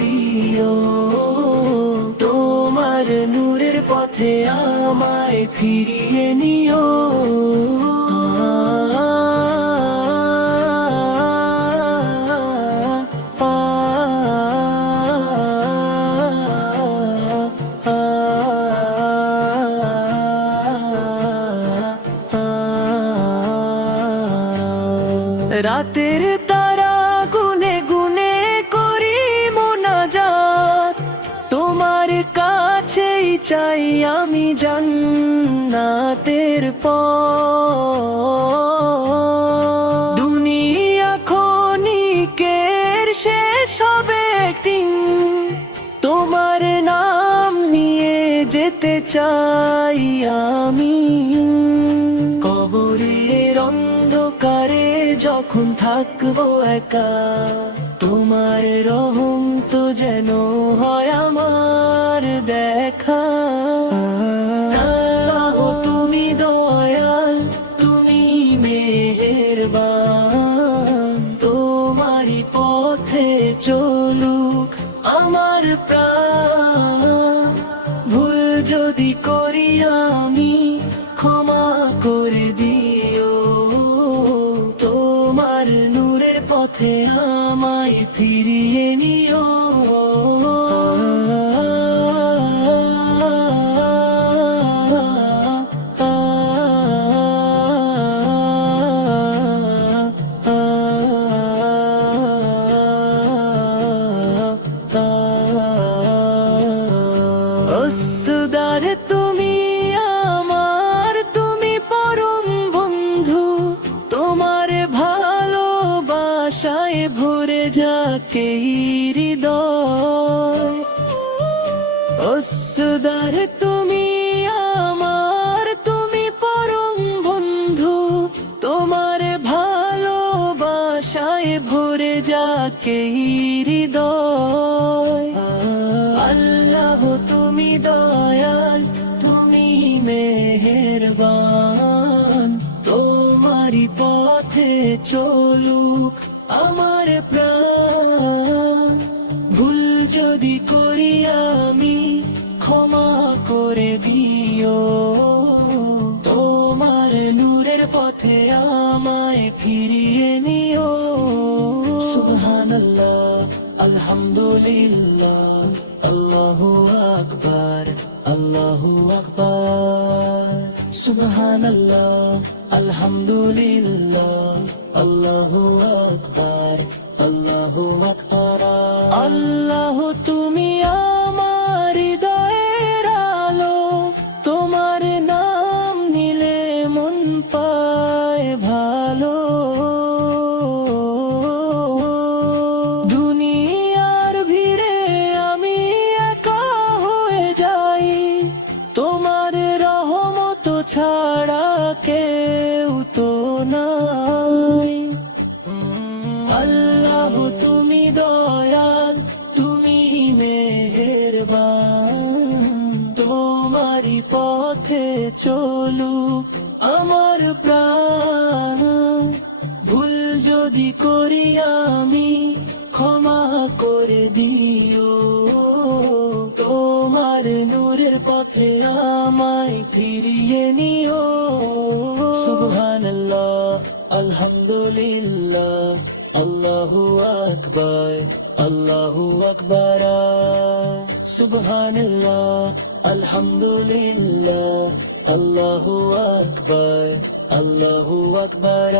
দিও, তোমার নূরের পথে আমায় ফিরিয়ে নিও। রাতের তারা গুনে গুনে করি মোনাজাত, তোমার কাছেই চাই আমি জান্নাতের পথ। দুনিয়া ক্ষণিকের শেষ হবে একদিন, তোমার নাম নিয়ে যেতে চাই আমি। কবরের অন্ধকারে যখন থাকবো একা, তোমার রহম তো যেন হয় আমার দেখা। আল্লাহ তুমি দয়াল, তুমি মেহেরবান, তোমারই পথে চলুক আমার প্রাণ। ভুল যদি করি আমি ক্ষমা করে দিও, তোমার নূরের পথে আমায় ফিরিয়ে নিও। অসুদার তুমি আমার, তুমি পরম বন্ধু, তোমার ভালোবাসায় ভরে যাকে হৃদয়। অসুদার তুমি আমার, তুমি পরম বন্ধু, তোমার ভালোবাসায় ভরে যাকে হৃদয়। আল্লাহ তুমি দয়াল, তুমি মেহেরবান, তোমারই পথে চলুক আমার প্রাণ। ভুল যদি করি আমি ক্ষমা করে দিও, তোমার নূরের পথে আমায় ফিরিয়ে নিও। সুবহানাল্লাহ, আলহামদুলিল্লাহ, আল্লাহু আকবার, আল্লাহু আকবার। সুবহানাল্লাহ, আলহামদুলিল্লাহ, আল্লাহু আকবার, আল্লাহু আকবার। আল্লাহ তুমি আমার হৃদয়ের আলো, তোমার নাম নিলে মন পায় ভালো। দুনিয়ার ভিড়ে আমি একা হয়ে যাই, তোমার রহমত ছাড়া কেউ তো নাই। আল্লাহ তুমি দয়াল, তুমি মেহেরবান, তোমারই পথে চলুক আমার প্রাণ। ভুল যদি করি আমি ক্ষমা করে দিও, তোমার নূরের পথে আমায় ফিরিয়ে নিও। সুবহানাল্লাহ, আলহামদুলিল্লাহ, আল্লাহু আকবার, আল্লাহু আকবার। সুবহানাল্লাহ, আলহামদুলিল্লাহ, আল্লাহু আকবার, আল্লাহু আকবার।